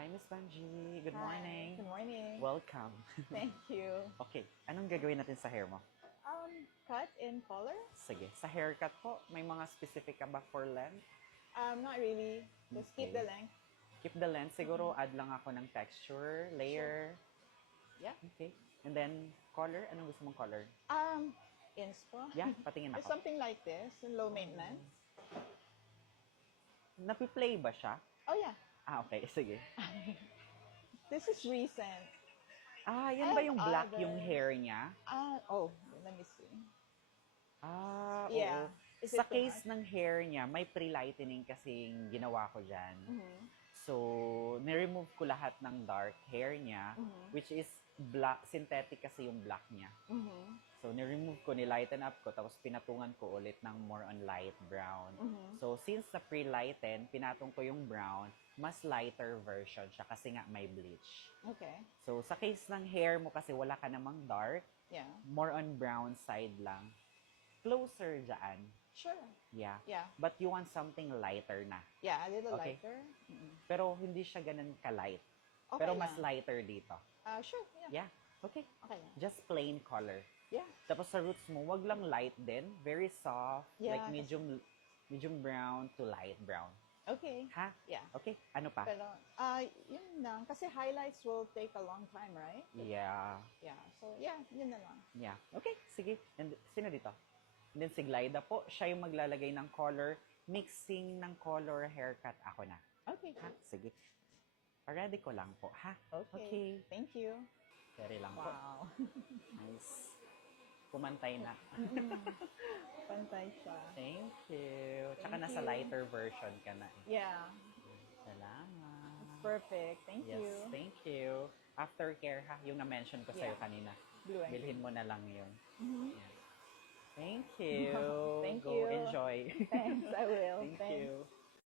Hi, Miss Banji. Good Hi, morning. good morning. Welcome. Thank you. Okay, anong gagawin natin sa hair mo? Cut in color? Sige, sa haircut po, may mga specific ka ba for length? Not really. Just keep Okay. the length. Keep the length. Siguro add lang ako ng texture, layer. Yeah. Okay. And then, color. Anong gusto mong color? Inspo. Yeah, patingin It's ako. something like this, low maintenance. Napi-play ba siya? Oh yeah. Ah, okay. Sige. This is recent. Ah, I yan ba have yung black other- yung hair niya? Let me see. Ah, Yeah. oo. Is Sa it too case ng hair niya, may pre-lightening kasing ginawa ko dyan. Mm-hmm. So, ni-remove ko lahat ng dark hair niya, which is black, synthetic kasi yung black niya. Mm-hmm. So, ni-remove ko, ni-lighten up ko, tapos pinatungan ko ulit ng more on light brown. So, since sa pre-lighten, pinatong ko yung brown, mas lighter version siya kasi nga may bleach. Okay. So, sa case ng hair mo kasi wala ka namang dark, Yeah. more on brown side lang, closer dyan. Sure. Yeah. Yeah. But you want something lighter na. Yeah, a little Okay. lighter. Mm-mm. Pero hindi siya ganun ka-light. Okay Pero mas lang. lighter dito. Sure. Yeah. Yeah. Okay. Okay lang. Just plain color. Yeah. Tapos sa roots mo, wag lang light din. Very soft. Yeah, Like medium brown to light brown. Okay. Ha? Yeah. Okay. Ano pa? Pero, yun lang. Kasi highlights will take a long time, right? Yeah. Yeah. So, yeah, yun na lang. Yeah. Okay. Sige. And sino dito? And then si Glyda po, siya yung maglalagay ng color. Mixing ng color haircut ako na. Okay. Ha? Sige. Ready ko lang po, ha? Okay. Thank you. Very lang po. Wow. Nice. Pumantay na. Pantay siya. Thank you. Tsaka Thank nasa you. lighter version ka na eh. Yeah. Salamat. It's perfect. Thank Yes, you. thank you. Aftercare ha, yung na-mention ko sa'yo Yeah. kanina. Blue and Bilhin mo na lang yun. Yeah. Thank you. Thank Go you. enjoy. Thanks. I will. Thank Thanks. you.